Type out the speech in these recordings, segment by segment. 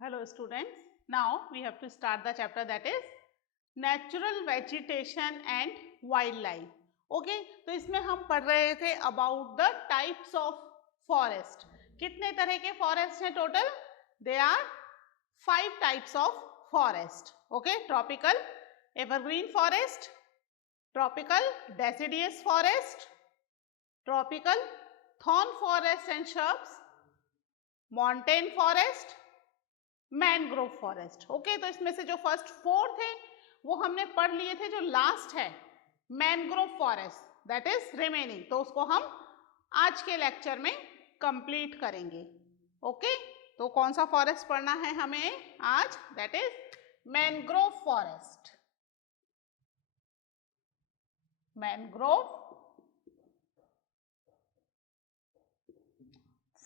Hello students, now we have to start the chapter that is Natural Vegetation and Wildlife. Okay, तो इसमें हम पढ़ रहे थे about the types of forest. कितने तरह के forest हैं total? There are 5 types of forest. Okay, tropical evergreen forest, tropical deciduous forest, tropical thorn forest and shrubs, montane forest, mangrove forest. Okay, तो इसमें से जो फर्स्ट 4 थे वो हमने पढ़ लिए थे. जो लास्ट है mangrove forest that is remaining, तो उसको हम आज के लेक्चर में कंप्लीट करेंगे. ओके, तो कौन सा फॉरेस्ट पढ़ना है हमें आज? That is mangrove forest. Mangrove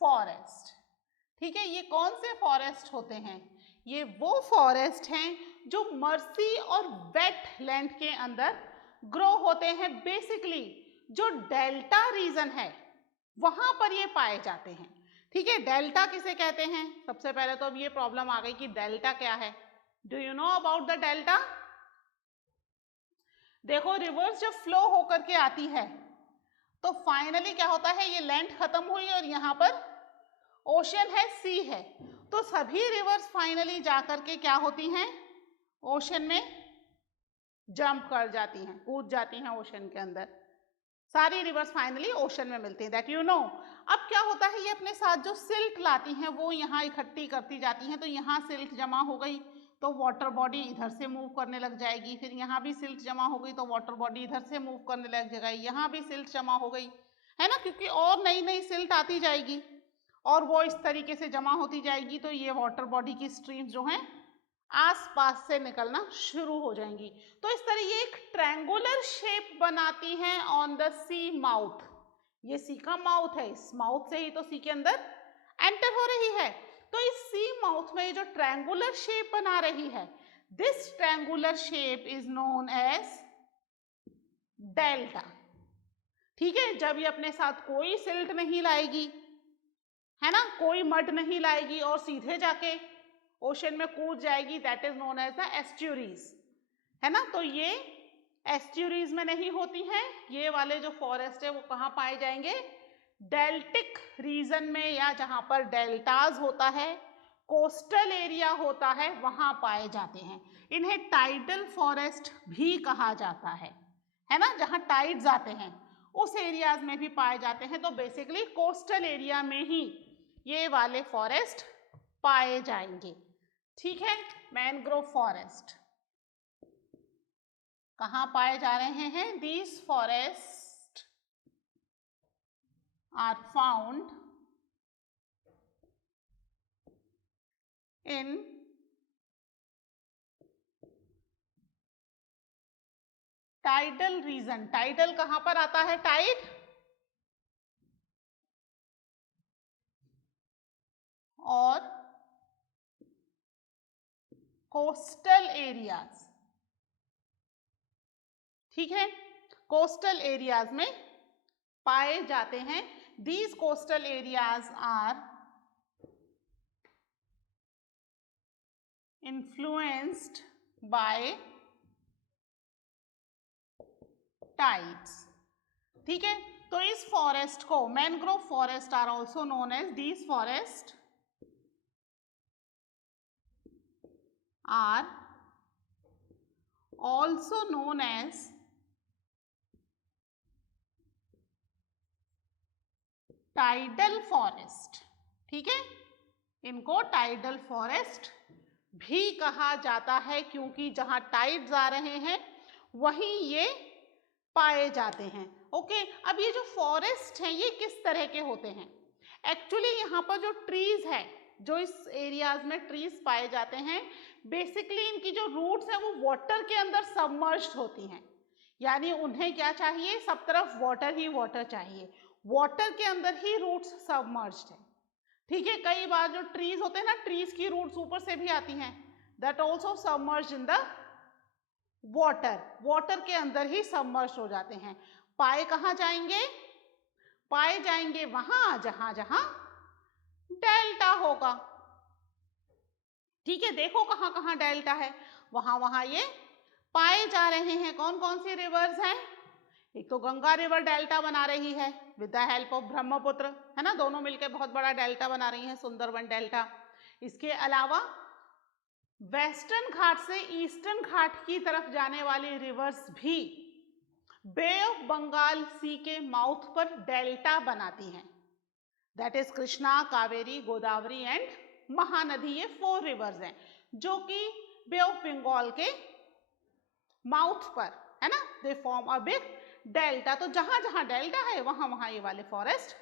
forest. ठीक है, ये कौन से फॉरेस्ट होते हैं? ये वो फॉरेस्ट हैं जो मर्सी और वेट लैंड के अंदर ग्रो होते हैं. बेसिकली जो डेल्टा रीजन है वहां पर ये पाए जाते हैं. ठीक है, डेल्टा किसे कहते हैं? सबसे पहले तो अब ये प्रॉब्लम आ गई कि डेल्टा क्या है. Do you know about the delta? देखो, रिवर्स जब फ्लो होकर के आती है तो फाइनली क्या होता है, ये लैंड खत्म हुई और यहाँ पर ओशन है, सी है, तो सभी रिवर्स फाइनली जाकर के क्या होती हैं? ओशन में जंप कर जाती हैं, कूद जाती हैं ओशन के अंदर. सारी रिवर्स फाइनली ओशन में मिलती हैं, दैट यू नो. अब क्या होता है, ये अपने साथ जो सिल्ट लाती हैं वो यहाँ इकट्ठी करती जाती हैं. तो यहाँ सिल्ट जमा हो गई तो वाटर बॉडी इधर से मूव करने लग जाएगी. फिर यहाँ भी सिल्ट जमा हो गई तो वाटर बॉडी इधर से मूव करने लग जाएगी. यहाँ भी सिल्ट जमा हो गई है ना, क्योंकि और नई नई सिल्ट आती जाएगी और वो इस तरीके से जमा होती जाएगी. तो ये वाटर बॉडी की स्ट्रीम्स जो हैं आसपास से निकलना शुरू हो जाएंगी. तो इस तरह ये एक ट्रायंगुलर शेप बनाती हैं ऑन द सी माउथ. ये सी का माउथ है, इस माउथ से ही तो सी के अंदर एंटर हो रही है. तो इस सी माउथ में ये जो ट्रायंगुलर शेप बना रही है, this triangular shape is known as delta. ठीक है, जब ये अपने साथ कोई सिल्ट नहीं लाएगी, है ना, कोई मड नहीं लाएगी और सीधे जाके ओशन में कूद जाएगी, that is known as the estuaries, है ना. तो ये एस्ट्यूरीज में नहीं होती हैं. ये वाले जो फॉरेस्ट है वो कहाँ पाए जाएंगे? डेल्टिक रीजन में, या जहां पर डेल्टाज होता है, कोस्टल एरिया होता है, वहां पाए जाते हैं. इन्हें टाइडल फॉरेस्ट भी कहा जाता है ना. जहां टाइड्स आते हैं उस एरियाज में भी पाए जाते हैं. तो बेसिकली कोस्टल एरिया में ही ये वाले फॉरेस्ट पाए जाएंगे. ठीक है, मैनग्रोव फॉरेस्ट कहाँ पाए जा रहे हैं? These forest are found in tidal region. Tidal कहाँ पर आता है? टाइड और कोस्टल एरियाज. ठीक है, कोस्टल एरियाज में पाए जाते हैं. These coastal areas are influenced by tides. ठीक है, तो इस फॉरेस्ट को mangrove forest are also known as, these forest are also known as tidal forest. ठीक है, इनको टाइडल फॉरेस्ट भी कहा जाता है क्योंकि जहां टाइड्स आ रहे हैं वहीं ये पाए जाते हैं. ओके, अब ये जो फॉरेस्ट हैं ये किस तरह के होते हैं? एक्चुअली यहाँ पर जो ट्रीज है, जो इस एरियाज में ट्रीज पाए जाते हैं, बेसिकली इनकी जो रूट्स हैं वो वाटर के अंदर सबमर्ज्ड होती हैं. यानी उन्हें क्या चाहिए? सब तरफ वाटर ही वाटर चाहिए. वाटर के अंदर ही रूट्स सबमर्ज्ड है. ठीक है, कई बार जो ट्रीज होते हैं ना, ट्रीज की रूट्स ऊपर से भी आती हैं, that also submerged in the water. Water के अंदर ही सबमर्ज्ड हो जाते हैं. पाए कहाँ जाएंगे? पाए जाएंगे वहां जहां जहां डेल्टा होगा. ठीक है, देखो कहाँ कहाँ डेल्टा है, वहां वहां ये पाए जा रहे हैं। कौन कौन सी रिवर्स हैं? एक तो गंगा रिवर डेल्टा बना रही है with the help of Brahmaputra, है ना, दोनों मिलकर बहुत बड़ा डेल्टा बना रही हैं, सुंदरबन डेल्टा। इसके अलावा वेस्टर्न घाट से ईस्टर्न घाट की तरफ जाने वाली रिवर्स भी बे ऑफ बंगाल सी के माउथ पर डेल्टा बनाती हैं। That is Krishna, Kaveri, Godavari and Mahanadi. ये 4 रिवर्स हैं जो कि बे ऑफ बंगाल के माउथ पर, है ना, they form a big delta. तो जहां जहां डेल्टा है वहां वहां ये वाले फॉरेस्ट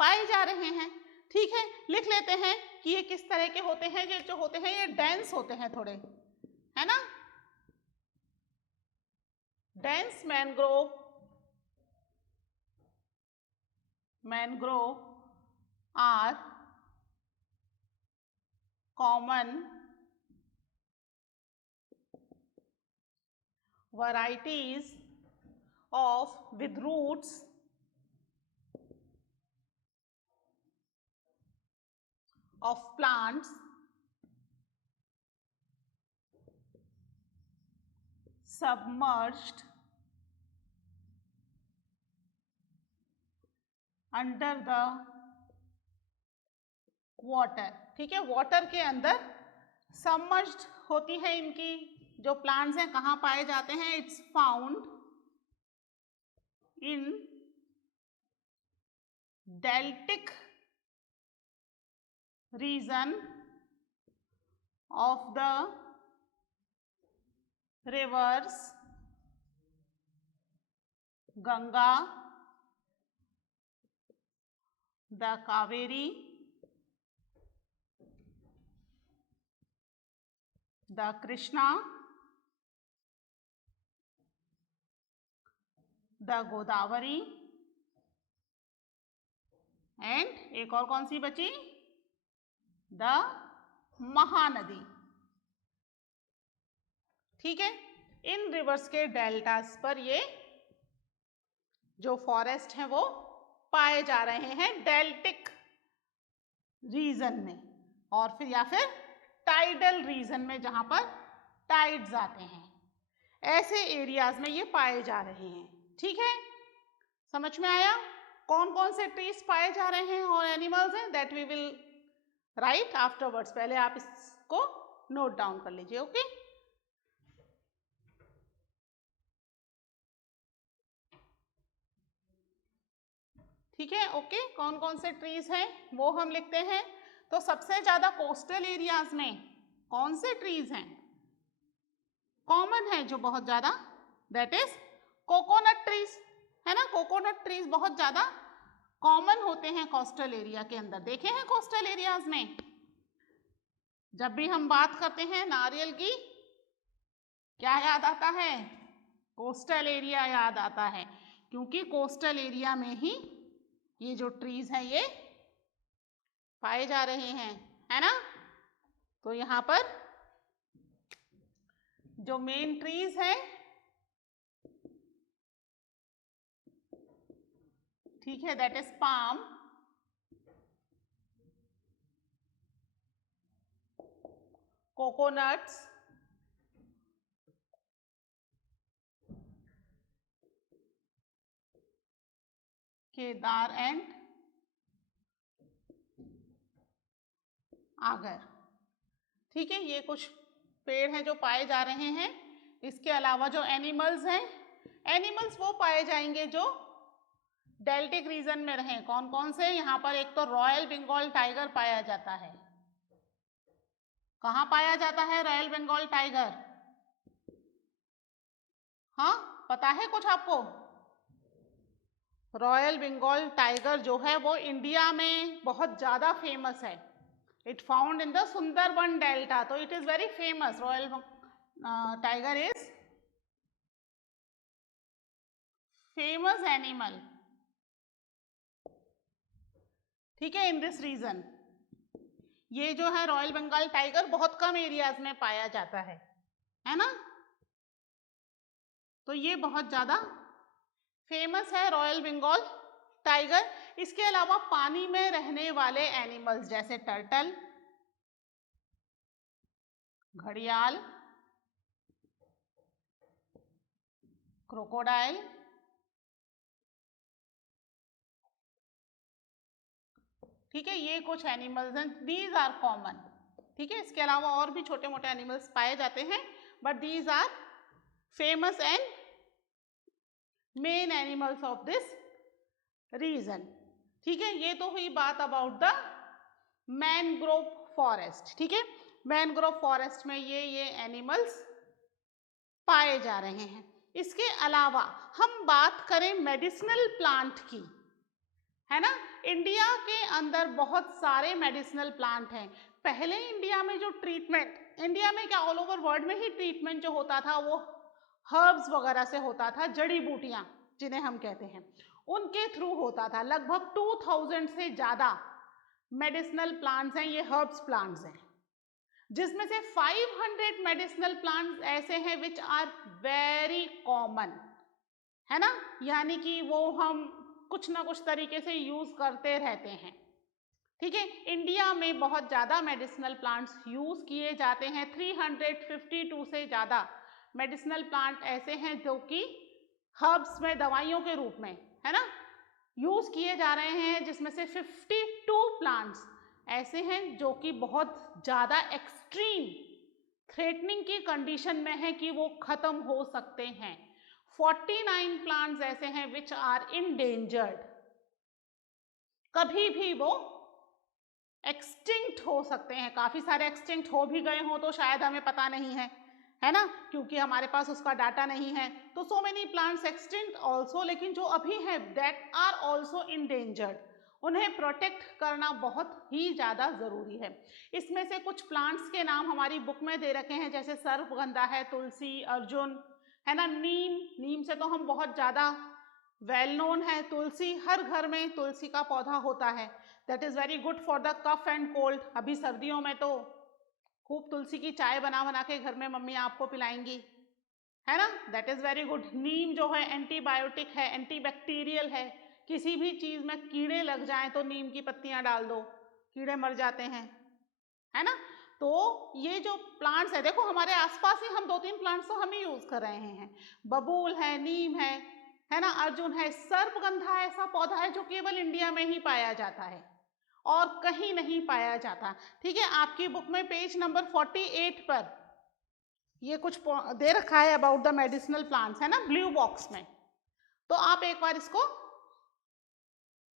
पाए जा रहे हैं। ठीक है, लिख लेते हैं कि ये किस तरह के होते हैं। ये जो होते हैं ये डेंस होते हैं थोड़े, है ना। Dense mangrove are common varieties of with roots of plants submerged under the water। ठीक है, वाटर के अंदर सबमर्ज्ड होती है इनकी जो प्लांट्स हैं। कहाँ पाए जाते हैं? It's found in deltaic region of the rivers Ganga, the Kaveri, the Krishna, the Godavari and एक और कौन सी बची? द महानदी। ठीक है, इन रिवर्स के डेल्टास पर ये जो फॉरेस्ट हैं वो पाए जा रहे हैं डेल्टिक रीजन में, और फिर या फिर टाइडल रीजन में जहां पर टाइड्स आते हैं, ऐसे एरियाज में ये पाए जा रहे हैं। ठीक है, समझ में आया कौन कौन से ट्रीज पाए जा रहे हैं और एनिमल्स हैं? That we will write afterwards. पहले आप इसको नोट डाउन कर लीजिए। ओके, ठीक है। ओके, कौन कौन से ट्रीज हैं वो हम लिखते हैं। तो सबसे ज्यादा कोस्टल एरियाज में कौन से ट्रीज हैं? कॉमन है जो बहुत ज्यादा, दैट इज कोकोनट ट्रीज, है ना। कोकोनट ट्रीज बहुत ज्यादा कॉमन होते हैं कोस्टल एरिया के अंदर। देखे हैं कोस्टल एरियाज में जब भी हम बात करते हैं नारियल की, क्या याद आता है? कोस्टल एरिया याद आता है, क्योंकि कोस्टल एरिया में ही ये जो ट्रीज हैं ये पाए जा रहे हैं, है ना। तो यहाँ पर जो मेन ट्रीज हैं, ठीक है, that is palm, coconuts, Kedar and Agar. ठीक है, ये कुछ पेड़ हैं जो पाए जा रहे हैं। इसके अलावा जो एनिमल्स हैं, एनिमल्स वो पाए जाएंगे जो डेल्टिक रीजन में रहें। कौन कौन से? यहाँ पर एक तो रॉयल बंगाल टाइगर पाया जाता है। कहाँ पाया जाता है रॉयल बंगाल टाइगर? हाँ, पता है कुछ आपको? रॉयल बंगाल टाइगर जो है वो इंडिया में बहुत ज्यादा फेमस है। It found in the Sundarban delta, तो it is very famous. Royal tiger is famous animal, ठीक है, इन दिस रीजन। ये जो है रॉयल बंगाल टाइगर बहुत कम एरियाज में पाया जाता है ना। तो ये बहुत ज्यादा फेमस है रॉयल बंगाल टाइगर। इसके अलावा पानी में रहने वाले एनिमल्स जैसे टर्टल, घड़ियाल, क्रोकोडाइल, ठीक है, ये कुछ एनिमल्स हैं, दीज आर कॉमन, ठीक है। इसके अलावा और भी छोटे मोटे एनिमल्स पाए जाते हैं, but these are famous and main animals of this region, ठीक है। ये तो हुई बात अबाउट द मैनग्रोव फॉरेस्ट, ठीक है। मैनग्रोव फॉरेस्ट में ये एनिमल्स पाए जा रहे हैं। इसके अलावा हम बात करें मेडिसिनल प्लांट की, है ना। इंडिया के अंदर बहुत सारे मेडिसिनल प्लांट हैं। पहले इंडिया में जो ट्रीटमेंट, इंडिया में क्या ऑल ओवर वर्ल्ड में ही ट्रीटमेंट जो होता था वो हर्ब्स वगैरह से होता था, जड़ी बूटियां जिन्हें हम कहते हैं, उनके थ्रू होता था। लगभग 2000 से ज्यादा मेडिसिनल प्लांट्स हैं, ये हर्ब्स प्लांट्स हैं, जिसमें से 500 मेडिसिनल प्लांट्स ऐसे हैं विच आर वेरी कॉमन, है ना, यानी कि वो हम कुछ ना कुछ तरीके से यूज करते रहते हैं, ठीक है। इंडिया में बहुत ज्यादा मेडिसिनल प्लांट्स यूज किए जाते हैं। 352 से ज्यादा मेडिसिनल प्लांट ऐसे हैं जो कि हर्ब्स में दवाइयों के रूप में, है ना, यूज किए जा रहे हैं, जिसमें से 52 प्लांट्स ऐसे हैं जो कि बहुत ज्यादा एक्सट्रीम थ्रेटनिंग की कंडीशन में है कि वो खत्म हो सकते हैं। 49 प्लांट्स ऐसे हैं विच आर इंडेंजर्ड, कभी भी वो एक्सटिंक्ट हो सकते हैं। काफी सारे एक्सटिंक्ट हो भी गए हों तो शायद हमें पता नहीं है ना, क्योंकि हमारे पास उसका डाटा नहीं है। तो so many plants extinct also, लेकिन जो अभी हैं दैट आर ऑल्सो इंडेंजर्ड, उन्हें प्रोटेक्ट करना बहुत ही ज्यादा जरूरी है। इसमें से कुछ प्लांट्स के नाम हमारी बुक में दे रखे हैं, जैसे सर्पगंधा है, तुलसी, अर्जुन, है ना, नीम से तो हम बहुत ज्यादा वेल नोन है। तुलसी, हर घर में तुलसी का पौधा होता है, that is very good for the cough and cold. अभी सर्दियों में तो खूब तुलसी की चाय बना बना के घर में मम्मी आपको पिलाएंगी, है ना, दैट इज वेरी गुड। नीम जो है एंटीबायोटिक है, एंटीबैक्टीरियल है, किसी भी चीज में कीड़े लग जाएं तो नीम की पत्तियां डाल दो, कीड़े मर जाते हैं, है ना। तो ये जो प्लांट्स है, देखो हमारे आसपास ही हम 2-3 प्लांट्स तो हम ही यूज कर रहे हैं, बबूल है, नीम है ना, अर्जुन है। सर्पगंधा ऐसा पौधा है जो केवल इंडिया में ही पाया जाता है और कहीं नहीं पाया जाता, ठीक है। आपकी बुक में पेज नंबर 48 पर ये कुछ दे रखा है अबाउट द मेडिसिनल प्लांट्स, है ना, ब्लू बॉक्स में। तो आप एक बार इसको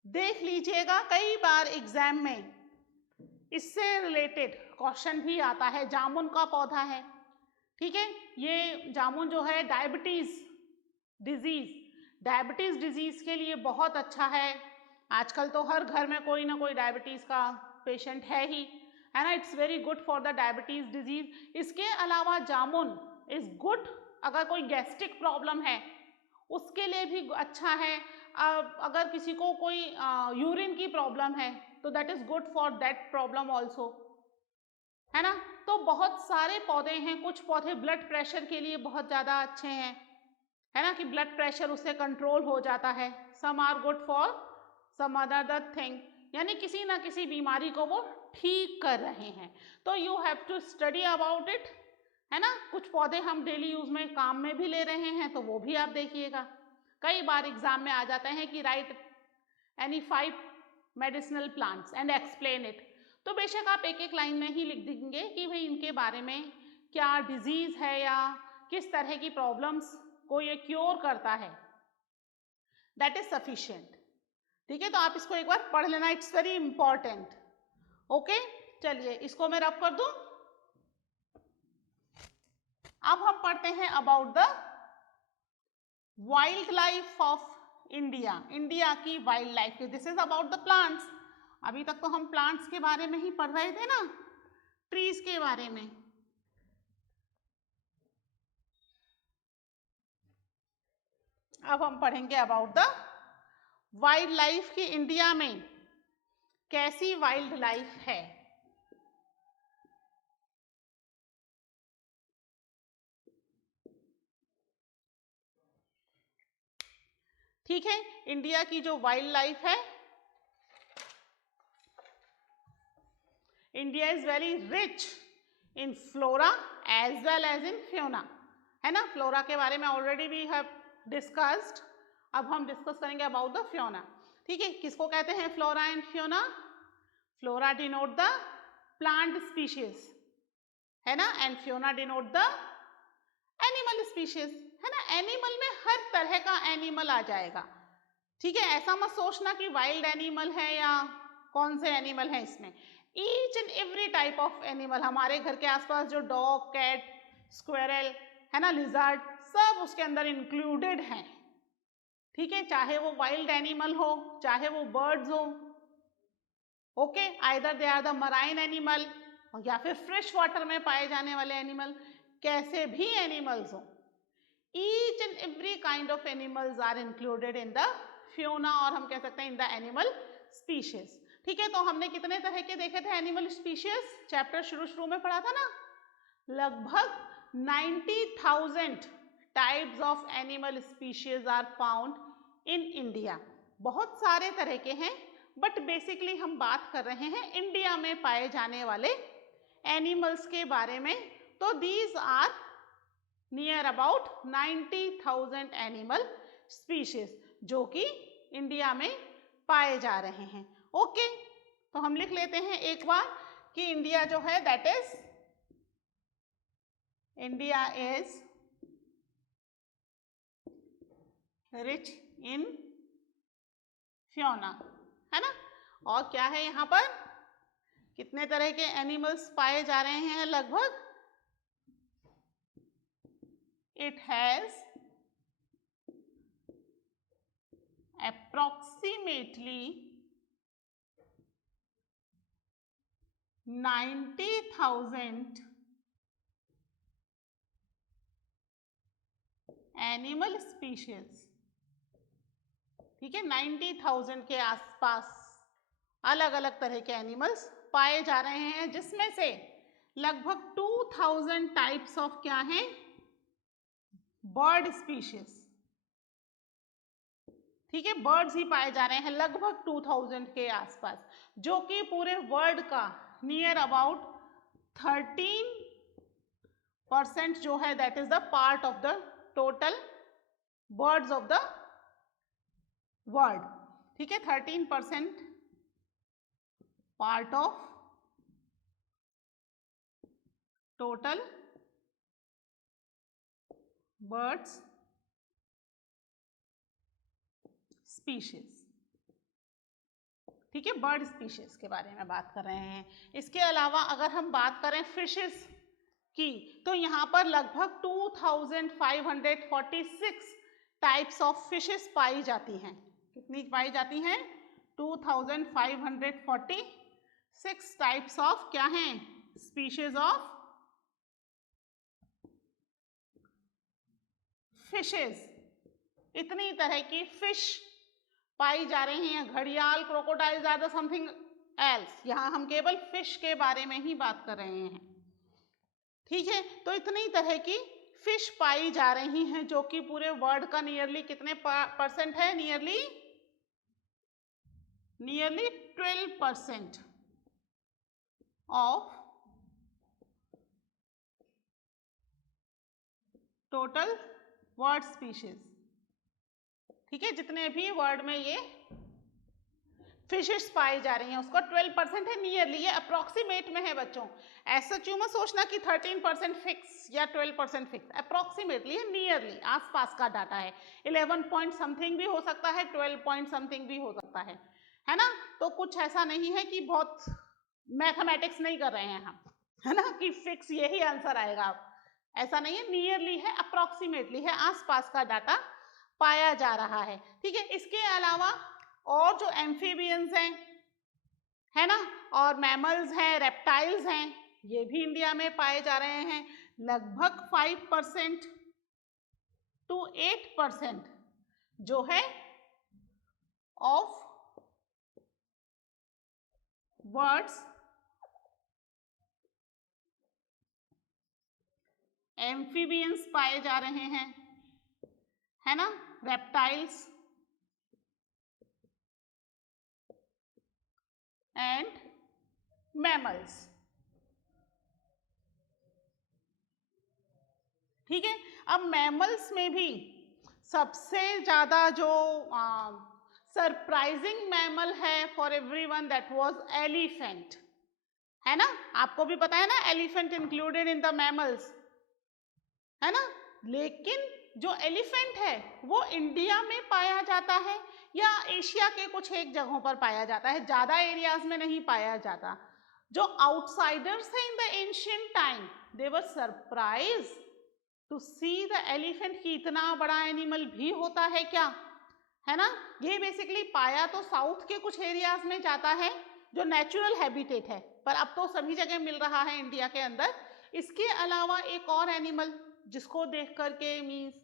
देख लीजिएगा, कई बार एग्जाम में इससे रिलेटेड क्वेश्चन भी आता है। जामुन का पौधा है, ठीक है, ये जामुन जो है डायबिटीज डिजीज के लिए बहुत अच्छा है। आजकल तो हर घर में कोई ना कोई डायबिटीज का पेशेंट है ही, है ना, it's very good for the diabetes disease. इसके अलावा जामुन इज गुड अगर कोई गैस्ट्रिक प्रॉब्लम है उसके लिए भी अच्छा है। अगर किसी को कोई यूरिन की प्रॉब्लम है तो that is good for that problem also, है ना। तो बहुत सारे पौधे हैं, कुछ पौधे ब्लड प्रेशर के लिए बहुत ज्यादा अच्छे हैं, है ना, कि ब्लड प्रेशर उससे कंट्रोल हो जाता है। Some are good for some other thing, यानी किसी ना किसी बीमारी को वो ठीक कर रहे हैं। तो you have to study about it, है ना। कुछ पौधे हम डेली यूज में काम में भी ले रहे हैं तो वो भी आप देखिएगा। कई बार एग्जाम में आ जाता है कि right any 5 medicinal plants and explain it, तो बेशक आप एक एक लाइन में ही लिख देंगे कि भाई इनके बारे में क्या डिजीज है या किस तरह की प्रॉब्लम्स को ये क्योर करता है, दैट इज सफिशिएंट, ठीक है। तो आप इसको एक बार पढ़ लेना, इट्स वेरी इंपॉर्टेंट, ओके। चलिए इसको मैं रब कर दूं। अब हम पढ़ते हैं about the wild life of India, India की wild life. This is about the plants. अभी तक तो हम प्लांट्स के बारे में ही पढ़ रहे थे ना, ट्रीज के बारे में। अब हम पढ़ेंगे अबाउट द वाइल्ड लाइफ की इंडिया में कैसी वाइल्ड लाइफ है। ठीक है, इंडिया की जो वाइल्ड लाइफ है, India is very rich in flora as well as in fauna, है ना। फ्लोरा के बारे में ऑलरेडी वी हैव डिस्कस्ड, अब हम डिस्कस करेंगे अबाउट द फ्योना। ठीक है, किसको कहते हैं flora and Fiona? Flora denote the plant species, है ना, and Fiona denote the animal species, है ना। एनिमल में हर तरह का एनिमल आ जाएगा, ठीक है। ऐसा मत सोचना कि वाइल्ड एनिमल है या कौन से एनिमल है इसमें। Each and every type of animal, हमारे घर के आसपास जो डॉग, कैट, स्क्वेरल, है ना, लिजर्ड, सब उसके अंदर इंक्लूडेड हैं, ठीक है। चाहे वो वाइल्ड एनिमल हो, चाहे वो बर्ड्स हो, okay, either they are the marine animal या फिर फ्रेश वाटर में पाए जाने वाले एनिमल, कैसे भी एनिमल्स हो, each and every kind of animals are included in the fauna, और हम कह सकते हैं इन द एनिमल स्पीशीज, ठीक है। तो हमने कितने तरह के देखे थे एनिमल स्पीशीज? चैप्टर शुरू में पढ़ा था ना, लगभग 90,000 types of animal species are found in India. बहुत सारे तरह के हैं, बट बेसिकली हम बात कर रहे हैं इंडिया में पाए जाने वाले एनिमल्स के बारे में। तो these are near about 90,000 animal species जो कि इंडिया में पाए जा रहे हैं, ओके। तो हम लिख लेते हैं एक बार कि इंडिया जो है that is, India is rich in fauna, है ना। और क्या है यहाँ पर, कितने तरह के एनिमल्स पाए जा रहे हैं? लगभग it has approximately 90,000 animal species, ठीक है। 90,000 के आसपास अलग अलग तरह के एनिमल्स पाए जा रहे हैं, जिसमें से लगभग 2,000 टाइप्स ऑफ क्या हैं? बर्ड स्पीशीज, ठीक है। बर्ड्स ही पाए जा रहे हैं लगभग 2000 के आसपास, जो कि पूरे वर्ल्ड का नियर अबाउट 13% जो है that is the part of the total birds of the world, ठीक है। 13% part of total birds species, ठीक है। बर्ड स्पीशीज के बारे में बात कर रहे हैं। इसके अलावा अगर हम बात करें फिशेस की, तो यहाँ पर लगभग 2546 टाइप्स ऑफ फिशेस पाई जाती हैं। कितनी पाई जाती हैं? 2546 टाइप्स ऑफ क्या हैं? Species of fishes. इतनी तरह की फिश पाई जा रही हैं। घड़ियाल, crocodiles are the something else, यहाँ हम केवल फिश के बारे में ही बात कर रहे हैं, ठीक है। तो इतनी तरह की फिश पाई जा रही हैं, जो कि पूरे वर्ल्ड का नियरली कितने परसेंट है? Nearly 12% of total world species, ठीक है। जितने भी वर्ल्ड में ये फिशेस पाई जा रही हैं उसका 12% है नियरली, ये अप्रोक्सीमेट में है बच्चों। ऐसा क्यों मत सोचना कि 13% फिक्स या 12% फिक्स, अप्रोक्सीमेटली है, नियरली आसपास का डाटा है। 11 पॉइंट समथिंग भी हो सकता है, 12 पॉइंट समथिंग भी हो सकता है ना। तो कुछ ऐसा नहीं है कि बहुत मैथमेटिक्स नहीं कर रहे हैं हम, है ना, कि फिक्स यही आंसर आएगा, ऐसा नहीं है, नियरली है, अप्रोक्सीमेटली है, आसपास का डाटा पाया जा रहा है, ठीक है। इसके अलावा और जो एम्फीबियंस हैं, है ना, और मैमल्स हैं, रेप्टाइल्स हैं, ये भी इंडिया में पाए जा रहे हैं। लगभग 5% to 8% जो है ऑफ बर्ड्स एम्फीबियंस पाए जा रहे हैं, है ना, रेप्टाइल्स एंड मैमल्स, ठीक है। अब मैमल्स में भी सबसे ज्यादा जो सरप्राइजिंग मैमल है for everyone, that was elephant, है ना। आपको भी पता है ना, elephant included in the mammals, है ना। लेकिन जो एलिफेंट है वो इंडिया में पाया जाता है या एशिया के कुछ एक जगहों पर पाया जाता है, ज्यादा एरियाज में नहीं पाया जाता। जो आउटसाइडर्स हैं in the ancient time, they were surprise to see the elephant कि इतना बड़ा एनिमल भी होता है क्या, है ना। ये बेसिकली पाया तो साउथ के कुछ एरियाज में जाता है जो नेचुरल हैबिटेट है, पर अब तो सभी जगह मिल रहा है इंडिया के अंदर। इसके अलावा एक और एनिमल जिसको देख करके means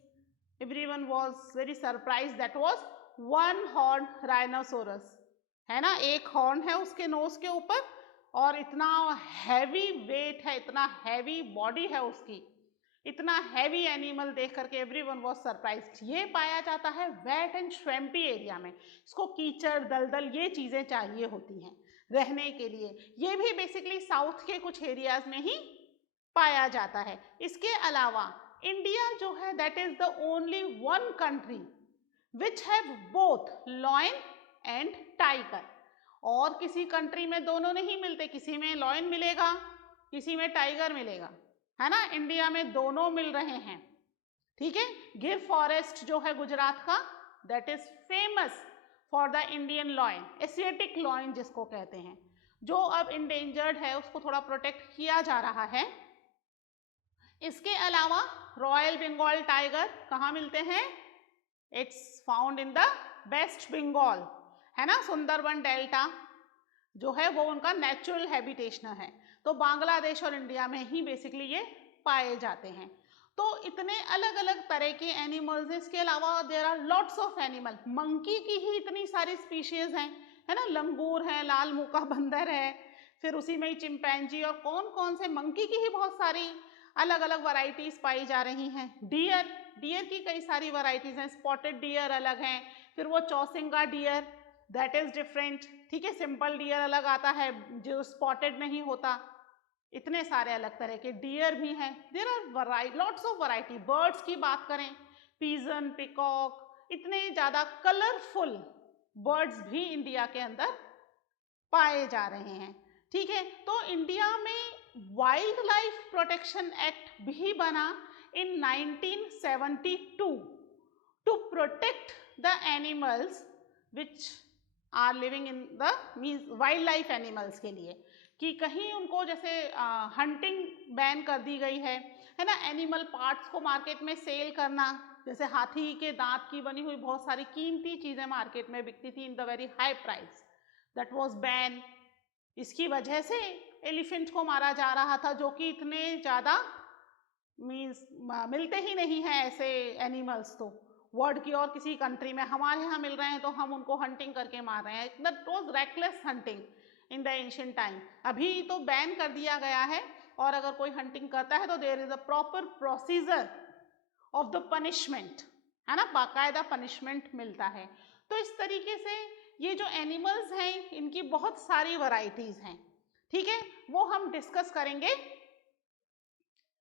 everyone was very surprise, that was one horn rhinoceros, है ना। एक हॉर्न है उसके नोज के ऊपर और इतना हैवी वेट है, इतना हैवी बॉडी है उसकी, इतना हैवी एनिमल देख करके एवरीवन वाज सरप्राइज्ड। ये पाया जाता है वेट एंड श्वेम्पी एरिया में, इसको कीचड़ दलदल ये चीजें चाहिए होती हैं रहने के लिए। ये भी बेसिकली साउथ के कुछ एरियाज में ही पाया जाता है। इसके अलावा इंडिया जो है that is the only one country which have both lion and tiger. और किसी कंट्री में दोनों नहीं मिलते, किसी में लॉयन मिलेगा, किसी में टाइगर मिलेगा, है ना। इंडिया में दोनों मिल रहे हैं, ठीक है। गिर फॉरेस्ट जो है गुजरात का, that is famous for the Indian lion, Asiatic lion जिसको कहते हैं, जो अब इंडेंजर्ड है, उसको थोड़ा प्रोटेक्ट किया जा रहा है। इसके अलावा रॉयल बंगाल टाइगर कहाँ मिलते हैं, it's found in the West Bengal, है ना। सुंदरबन डेल्टा जो है वो उनका नेचुरल हैबिटेशन है, तो बांग्लादेश और इंडिया में ही बेसिकली ये पाए जाते हैं। तो इतने अलग अलग तरह के एनिमल्स हैं। इसके अलावा there are lots of animal, monkey की ही इतनी सारी स्पीशीज हैं, है ना। लंगूर है, लाल मुंह का बंदर है, फिर उसी में ही चिंपैंजी और कौन कौन से मंकी की ही बहुत सारी अलग अलग वैरायटीज पाई जा रही हैं। डियर, डियर की कई सारी वैरायटीज हैं, स्पॉटेड डियर अलग हैं, फिर वो चौसिंगा डियर दैट इज डिफरेंट, ठीक है। सिंपल डियर अलग आता है जो स्पॉटेड नहीं होता। इतने सारे अलग तरह के डियर भी हैं। There are lots of variety. Birds की बात करें, पीजन, पिकॉक, इतने ज़्यादा कलरफुल बर्ड्स भी इंडिया के अंदर पाए जा रहे हैं, ठीक है। तो इंडिया में वाइल्ड लाइफ प्रोटेक्शन एक्ट भी बना in 1972 to protect the animals which are living in the means wild life animals के लिए, कि कहीं उनको जैसे हंटिंग बैन कर दी गई है ना। एनिमल पार्ट्स को मार्केट में सेल करना, जैसे हाथी के दांत की बनी हुई बहुत सारी कीमती चीज़ें मार्केट में बिकती थी in the very high price, that was ban. इसकी वजह से एलिफेंट को मारा जा रहा था, जो कि इतने ज़्यादा मीन्स मिलते ही नहीं हैं ऐसे एनिमल्स तो वर्ल्ड की और किसी कंट्री में। हमारे यहाँ मिल रहे हैं तो हम उनको हंटिंग करके मार रहे हैं। That was reckless hunting in the ancient time. अभी तो बैन कर दिया गया है, और अगर कोई हंटिंग करता है तो there is a proper procedure of the punishment, है ना, बाकायदा पनिशमेंट मिलता है। तो इस तरीके से ये जो एनिमल्स हैं इनकी बहुत सारी वैरायटीज हैं, ठीक है। वो हम डिस्कस करेंगे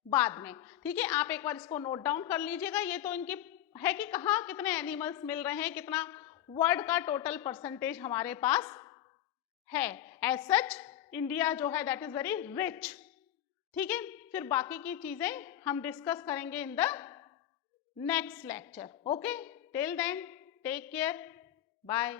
बाद में, ठीक है। आप एक बार इसको नोट डाउन कर लीजिएगा। ये तो इनकी है कि कहाँ कितने एनिमल्स मिल रहे हैं, कितना वर्ल्ड का टोटल परसेंटेज हमारे पास है। एज सच इंडिया जो है दैट इज वेरी रिच, ठीक है। फिर बाकी की चीजें हम डिस्कस करेंगे in the next lecture. Okay, till then take care, bye.